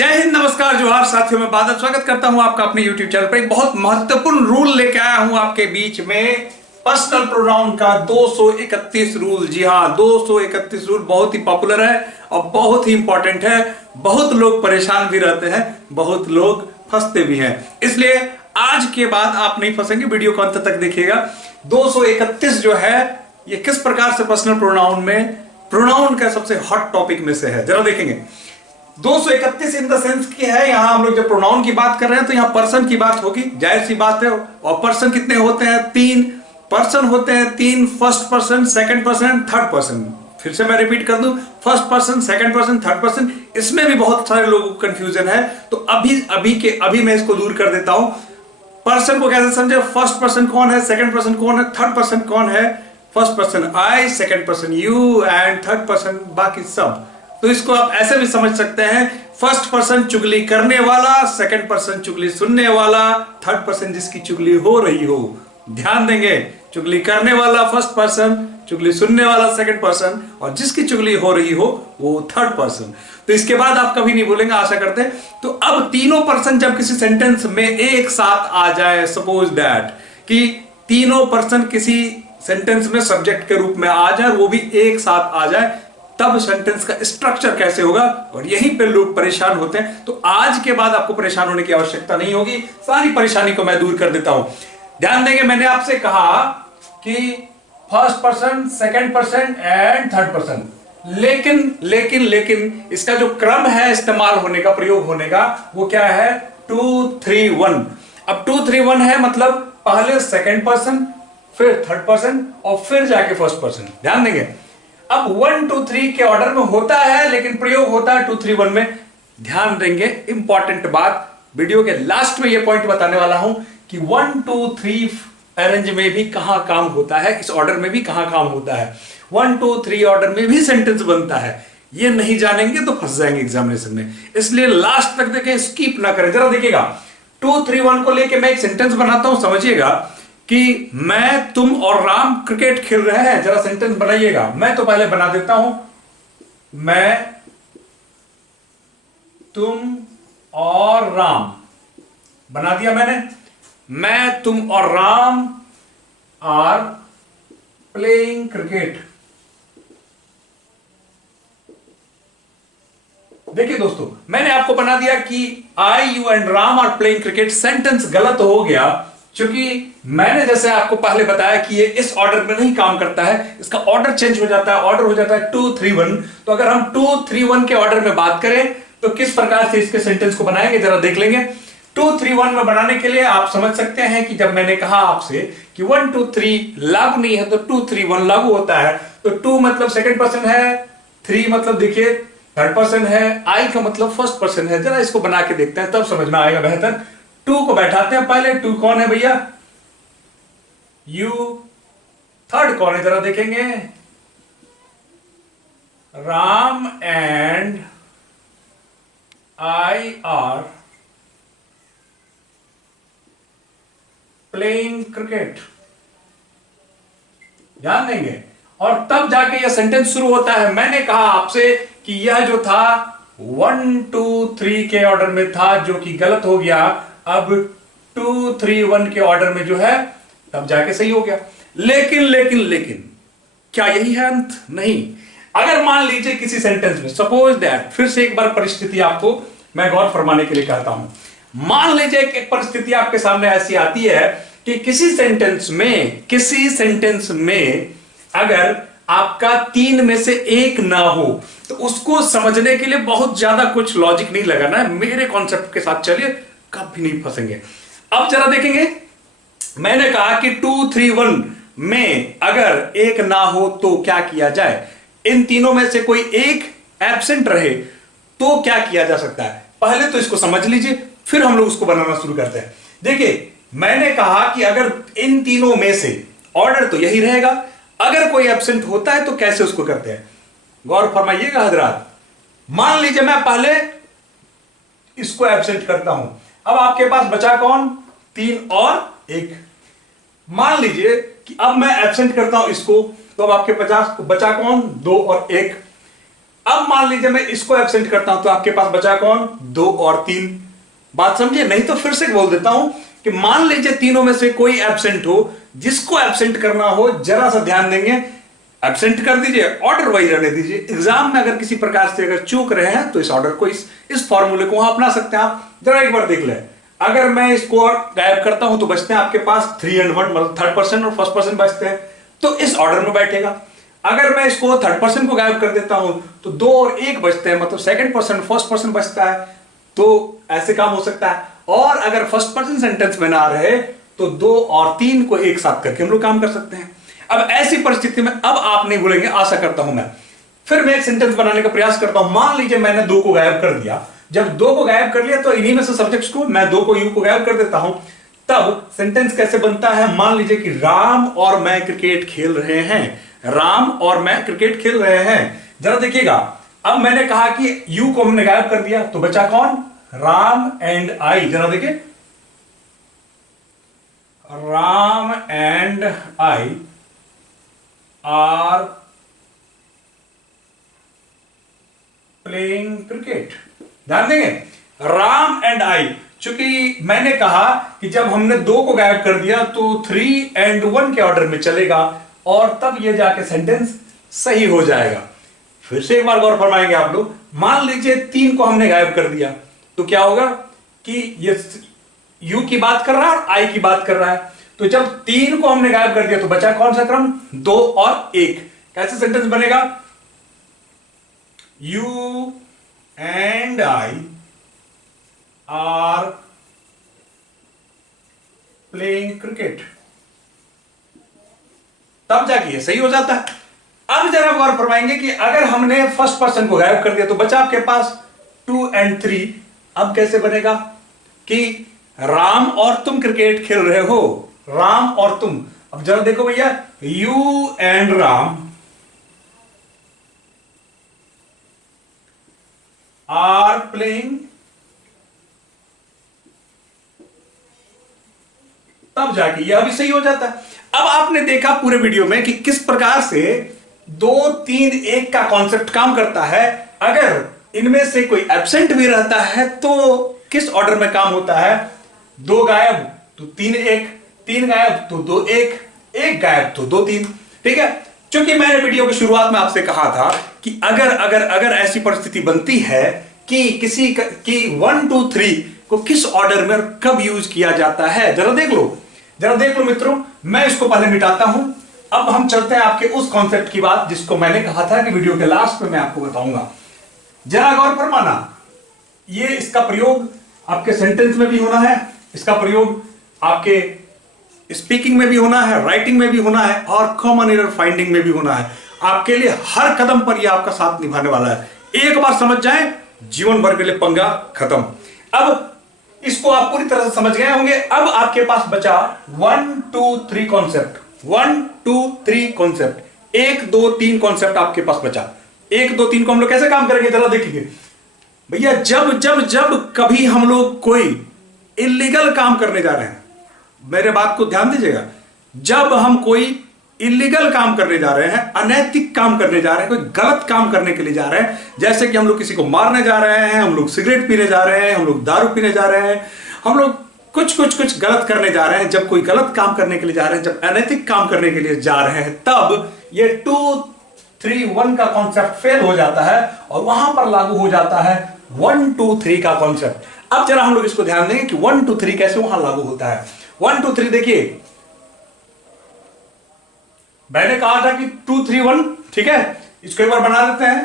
जय हिंद, नमस्कार, जोहार साथियों। मैं बादल स्वागत करता हूं आपका अपने YouTube चैनल पर। एक बहुत महत्वपूर्ण रूल लेके आया हूं आपके बीच में, पर्सनल प्रोनाउन का 231 रूल। जी हां, 231 रूल बहुत ही पॉपुलर है और बहुत ही इंपॉर्टेंट है। बहुत लोग परेशान भी रहते हैं, बहुत लोग फंसते भी हैं। इसलिए आज के बाद आप नहीं फंसेंगे, वीडियो को अंत तक देखिएगा। 231 जो है ये किस प्रकार से पर्सनल प्रोनाउन में प्रोनाउन का सबसे हॉट टॉपिक में से है, जरा देखेंगे। 231 इन द सेंस की है। यहां हम लोग जब प्रोनाउन की बात कर रहे हैं तो यहां पर्सन की बात होगी, जाहिर सी बात है। और पर्सन कितने होते हैं? 3 पर्सन होते हैं। 3 first person, second person, third person. फिर से मैं रिपीट कर दूं, first person, second person, third person. इसमें भी बहुत सारे लोगों को कंफ्यूजन है, तो अभी मैं इसको दूर कर देता हूं। पर्सन को कैसे समझे? फर्स्ट पर्सन कौन है, सेकंड पर्सन कौन है, थर्ड पर्सन कौन है? First person I, second person you and third person बाकी सब। तो इसको आप ऐसे भी समझ सकते हैं, फर्स्ट पर्सन चुगली करने वाला, सेकंड पर्सन चुगली सुनने वाला, थर्ड पर्सन जिसकी चुगली हो रही हो। ध्यान देंगे, चुगली करने वाला फर्स्ट पर्सन, चुगली सुनने वाला सेकंड पर्सन, और जिसकी चुगली हो रही हो वो थर्ड पर्सन। तो इसके बाद आप कभी नहीं बोलेंगे, आशा करते हैं। तो अब तीनों पर्सन जब किसी सेंटेंस में एक साथ आ जाए, सपोज दैट कि तीनों पर्सन किसी सेंटेंस में सब्जेक्ट के रूप में आ जाए, वो भी एक साथ आ जाए, तब सेंटेंस का स्ट्रक्चर कैसे होगा, और यहीं पे लोग परेशान होते हैं। तो आज के बाद आपको परेशान होने की आवश्यकता नहीं होगी, सारी परेशानी को मैं दूर कर देता हूं। ध्यान देंगे, मैंने आपसे कहा कि first person, second person and third person, लेकिन इसका जो क्रम है इस्तेमाल होने का, प्रयोग होने का, वो क्या है? 2 3 1। अब 2 3 1 है, मतलब पहले सेकंड पर्सन, फिर थर्ड पर्सन और फिर जाके फर्स्ट पर्सन। ध्यान देंगे, अब 1 2 3 के ऑर्डर में होता है, लेकिन प्रयोग होता है 2 3 1 में। ध्यान देंगे, इंपॉर्टेंट बात, वीडियो के लास्ट में यह पॉइंट बताने वाला हूं कि 1 2 3 अरेंज में भी कहां काम होता है, इस ऑर्डर में भी कहां काम होता है। 1 2 3 ऑर्डर में भी सेंटेंस बनता है। ये नहीं जानेंगे तो फंस जाएंगे एग्जामिनेशन में, इसलिए लास्ट तक देखें, स्किप ना करें। जरा देखिएगा, 2 3 1 को लेके मैं एक सेंटेंस बनाता हूं, समझिएगा कि मैं, तुम और राम क्रिकेट खेल रहे हैं। जरा सेंटेंस बनाइएगा। मैं तो पहले बना देता हूं, मैं, तुम और राम बना दिया मैंने। मैं, तुम और राम आर प्लेइंग क्रिकेट। देखिए दोस्तों, मैंने आपको बना दिया कि I, you and Ram are playing cricket. Sentence गलत हो गया, क्योंकि मैंने जैसे आपको पहले बताया कि ये इस ऑर्डर में नहीं काम करता है, इसका ऑर्डर चेंज हो जाता है। ऑर्डर हो जाता है 2 3 1। तो अगर हम 2 3 1 के ऑर्डर में बात करें तो किस प्रकार से इसके सेंटेंस को बनाएंगे, जरा देख लेंगे। 2 3 1 में बनाने के लिए आप समझ सकते हैं कि जब मैंने कहा आपसे कि 1 2 3 लागू नहीं है, तो 2 3 1 लागू होता है। तो 2 मतलब सेकंड पर्सन है, 3 मतलब देखिए थर्ड पर्सन है, आई का मतलब फर्स्ट पर्सन है। जरा इसको बना के देखते हैं, तब समझ में आएगा बेहतर। 2 को बैठाते हैं पहले। 2 कौन है भैया? यू। थर्ड कौन है, जरा देखेंगे। Ram and I are playing cricket. ध्यान देंगे, और तब जाके यह सेंटेंस शुरू होता है। मैंने कहा आपसे कि यह जो था 1 2 3 के ऑर्डर में था, जो कि गलत हो गया। अब 2 3 1 के ऑर्डर में जो है, तब जाके सही हो गया। लेकिन क्या यही है अंत? नहीं। अगर मान लीजिए किसी सेंटेंस में, सपोज दैट, फिर से एक बार परिस्थिति आपको मैं गौर फरमाने के लिए कहता हूं। मान लीजिए एक परिस्थिति आपके सामने ऐसी आती है कि किसी सेंटेंस में अगर आपका 3 में से एक ना हो, तो उसको समझने के लिए बहुत ज्यादा कुछ लॉजिक नहीं लगाना है। मेरे कॉन्सेप्ट के साथ चलिए, कभी नहीं फंसेंगे। अब जरा देखेंगे, मैंने कहा कि 2 3 1 में अगर एक ना हो तो क्या किया जाए। इन तीनों में से कोई एक एब्सेंट रहे तो क्या किया जा सकता है। पहले तो इसको समझ लीजिए, फिर हम लोग उसको बनाना शुरू करते हैं। देखिए, मैंने कहा कि अगर इन तीनों में से, ऑर्डर तो यही रहेगा, अगर कोई एब्सेंट होता है तो कैसे उसको करते हैं, गौर फरमाइएगा हजरात। मान लीजिए मैं पहले इसको एब्सेंट करता हूं। अब आपके पास बचा कौन? 3 और 1। मान लीजिए कि अब मैं एब्सेंट करता हूं इसको, तो अब आपके 50 बचा कौन? 2 और 1। अब मान लीजिए मैं इसको एब्सेंट करता हूं तो आपके पास बचा कौन, 2 और 3। बात समझिए, नहीं तो फिर से बोल देता हूं कि मान लीजिए तीनों में से कोई एब्सेंट हो, जिसको एब्सेंट करना हो जरा सा ध्यान देंगे, एब्सेंट कर दीजिए, ऑर्डर वही रहने दीजिए। एग्जाम में अगर किसी प्रकार से अगर चूक रहे हैं तो इस ऑर्डर को, इस फॉर्मूले को वहां अपना सकते हैं आप। जरा एक बार देख लें, अगर मैं इसको गायब करता हूं तो बचते हैं आपके पास 3 and 1, मतलब थर्ड पर्सन और फर्स्ट पर्सन बचते हैं, तो इस ऑर्डर में बैठेगा। अगर मैं इसको थर्ड पर्सन को गायब कर देता हूं तो 2 और 1 बचते हैं, मतलब सेकंड पर्सन फर्स्ट पर्सन बचता है, तो ऐसे काम हो सकता है। और अगर फर्स्ट पर्सन सेंटेंस में ना रहे तो 2 और 3 को एक साथ करके हम लोग काम कर सकते हैं। अब ऐसी परिस्थिति में अब आप नहीं भूलेंगे, आशा करता हूं मैं। फिर मैं एक सेंटेंस बनाने का प्रयास करता हूं। मान लीजिए मैंने 2 को गायब कर दिया। जब 2 को गायब कर लिया तो इन्हीं में से सब्जेक्ट्स को, मैं 2 को, यू को गायब कर देता हूं। तब सेंटेंस कैसे बनता है, मान लीजिए कि राम और मैं क्रिकेट खेल रहे हैं। राम और मैं क्रिकेट खेल रहे हैं। जरा देखिएगा, अब मैंने कहा कि यू को हमने गायब कर दिया तो बचा कौन, राम एंड आई। जरा देखिए, Ram and I are playing cricket. ध्यान देंगे, राम एंड आई, चूंकि मैंने कहा कि जब हमने 2 को गायब कर दिया तो 3 and 1 के ऑर्डर में चलेगा और तब ये जाके सेंटेंस सही हो जाएगा। फिर से एक बार गौर फरमाएंगे आप लोग। मान लीजिए 3 को हमने गायब कर दिया तो क्या होगा कि ये यू की बात कर रहा है और आई की बात कर रहा है, तो जब 3 को हमने गायब कर दिया तो बचा कौन सा क्रम, 2 और 1। कैसे सेंटेंस बनेगा, you and I are playing cricket, तब जाके ये सही हो जाता है। अब जरा गौर फरमाएंगे कि अगर हमने फर्स्ट पर्सन को गायब कर दिया तो बचा आपके पास 2 and 3। अब कैसे बनेगा कि राम और तुम क्रिकेट खेल रहे हो, राम और तुम। अब जरा देखो भैया, you and Ram are playing, तब जाके यह भी सही हो जाता है। अब आपने देखा पूरे वीडियो में कि किस प्रकार से 2 3 1 का कॉन्सेप्ट काम करता है। अगर इनमें से कोई एब्सेंट भी रहता है तो किस ऑर्डर में काम होता है, 2 गायब तो 3 1, 3 गायब तो 2 1, 1 गायब तो 2 3। ठीक है, क्योंकि मैंने वीडियो की शुरुआत में आपसे कहा था कि अगर अगर अगर ऐसी परिस्थिति बनती है कि किसी की 1 2 3 को किस ऑर्डर में कब यूज किया जाता है, जरा देख लो, जरा देख लो मित्रों। मैं इसको पहले मिटाता हूं। अब हम चलते हैं आपके उस कॉन्सेप्ट की बात जिसको मैंने कहा था कि वीडियो के लास्ट में मैं आपको बताऊंगा। जरा गौर फरमाना, ये इसका प्रयोग आपके सेंटेंस में भी होना है, इसका प्रयोग आपके स्पीकिंग में भी होना है, राइटिंग में भी होना है और कॉमन एरर फाइंडिंग में भी होना है। आपके लिए हर कदम पर यह आपका साथ निभाने वाला है। एक बार समझ जाएं, जीवन भर के लिए पंगा खत्म। अब इसको आप पूरी तरह से समझ गए होंगे। अब आपके पास बचा 1 2 3 कॉन्सेप्ट, 1 2 3 कॉन्सेप्ट, 1 2 3 कॉन्सेप्ट आपके पास बचा। 1 2 3 को हम लोग कैसे काम करेंगे, जरा देखिए भैया। जब जब जब कभी हम लोग कोई इलीगल काम करने जा रहे हैं, मेरे बात को ध्यान दीजिएगा, जब हम कोई इलीगल काम करने जा रहे हैं, अनैतिक काम करने जा रहे हैं, कोई गलत काम करने के लिए जा रहे हैं, जैसे कि हम लोग किसी को मारने जा रहे हैं, हम लोग सिगरेट पीने जा रहे हैं, हम लोग दारू पीने जा रहे हैं, हम लोग कुछ गलत करने जा रहे हैं, जब कोई गलत काम करने के लिए जा रहे हैं, जब अनैतिक काम करने के लिए जा रहे हैं, तब ये 2 3 1 का कॉन्सेप्ट फेल हो जाता है और वहां पर लागू हो जाता है 1 2 3 का कॉन्सेप्ट। अब जरा हम लोग इसको ध्यान देंगे कि 1 2 3 कैसे वहां लागू होता है। 1 2 3 देखिए, मैंने कहा था कि 2 3 1, ठीक है, इसको एक बार बना लेते हैं।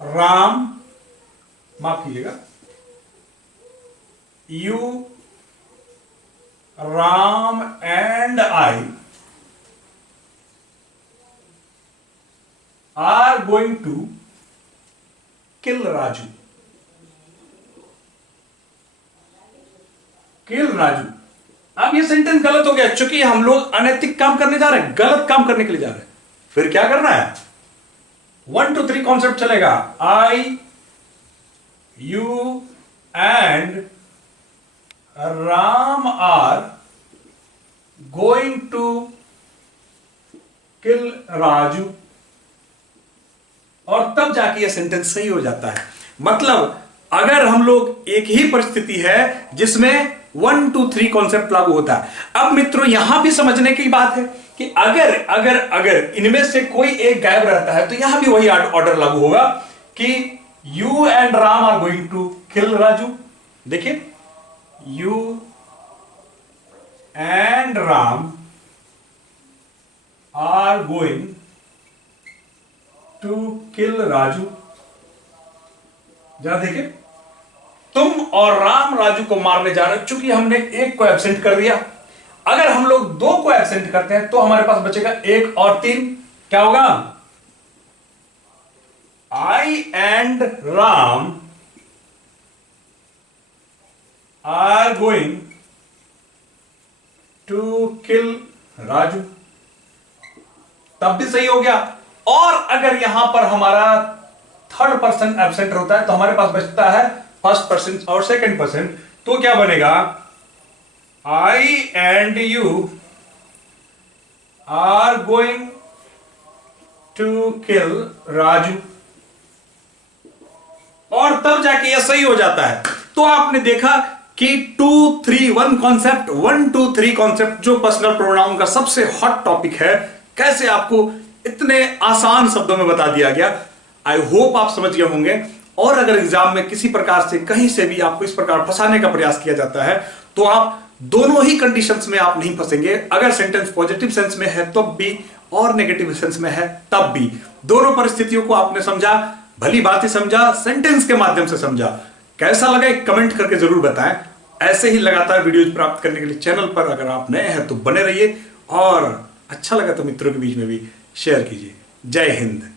राम, माफ कीजिएगा, you, Ram and I are going to kill Raju. Kill Raju. अब ये सेंटेंस गलत हो गया, चूंकि हम लोग अनैतिक काम करने जा रहे हैं, गलत काम करने के लिए जा रहे हैं। फिर क्या करना है, 1 2 3 कॉन्सेप्ट चलेगा। I, you and Ram are going to kill Raju. और तब जाके यह सेंटेंस सही हो जाता है। मतलब अगर हम लोग एक ही परिस्थिति है जिसमें 1 2 3 कॉन्सेप्ट लागू होता है। अब मित्रों यहां भी समझने की बात है कि अगर अगर अगर इनमें से कोई एक गायब रहता है तो यहां भी वही ऑर्डर लागू होगा कि you and Ram are going to kill Raju. देखिए, you and Ram are going to kill Raju. जरा देखिए, तुम और राम राजू को मारने जा रहे हो। चूंकि हमने एक को एब्सेंट कर दिया, अगर हम लोग 2 को एब्सेंट करते हैं तो हमारे पास बचेगा 1 और 3। क्या होगा? I and Ram are going to kill Raju. तब भी सही हो गया। और अगर यहां पर हमारा 3rd पर्सन एब्सेंट होता है तो हमारे पास बचता है 1st पर्सन और 2nd पर्सन। तो क्या बनेगा? I and you are going to kill Raju. और तब जाके यह सही हो जाता है। तो आपने देखा कि 2 3 1 कॉन्सेप्ट, 1 2 3 कॉन्सेप्ट जो पर्सनल प्रोनाउन का सबसे हॉट टॉपिक है, कैसे आपको इतने आसान शब्दों में बता दिया गया। आई होप आप समझ गए होंगे। और अगर एग्जाम में किसी प्रकार से कहीं से भी आपको इस प्रकार फंसाने का प्रयास किया जाता है तो आप दोनों ही कंडीशंस में आप नहीं फंसेंगे। अगर सेंटेंस पॉजिटिव सेंस में है तब भी और नेगेटिव सेंस में है तब भी, दोनों परिस्थितियों को आपने समझा, भली बात ही समझा, सेंटेंस के माध्यम से समझा। कैसा लगा एक कमेंट करके जरूर बताएं। ऐसे ही लगातार वीडियोज प्राप्त करने के लिए चैनल पर अगर आप नए हैं तो बने रहिए, और अच्छा लगा तो मित्रों के बीच में भी शेयर कीजिए। जय हिंद।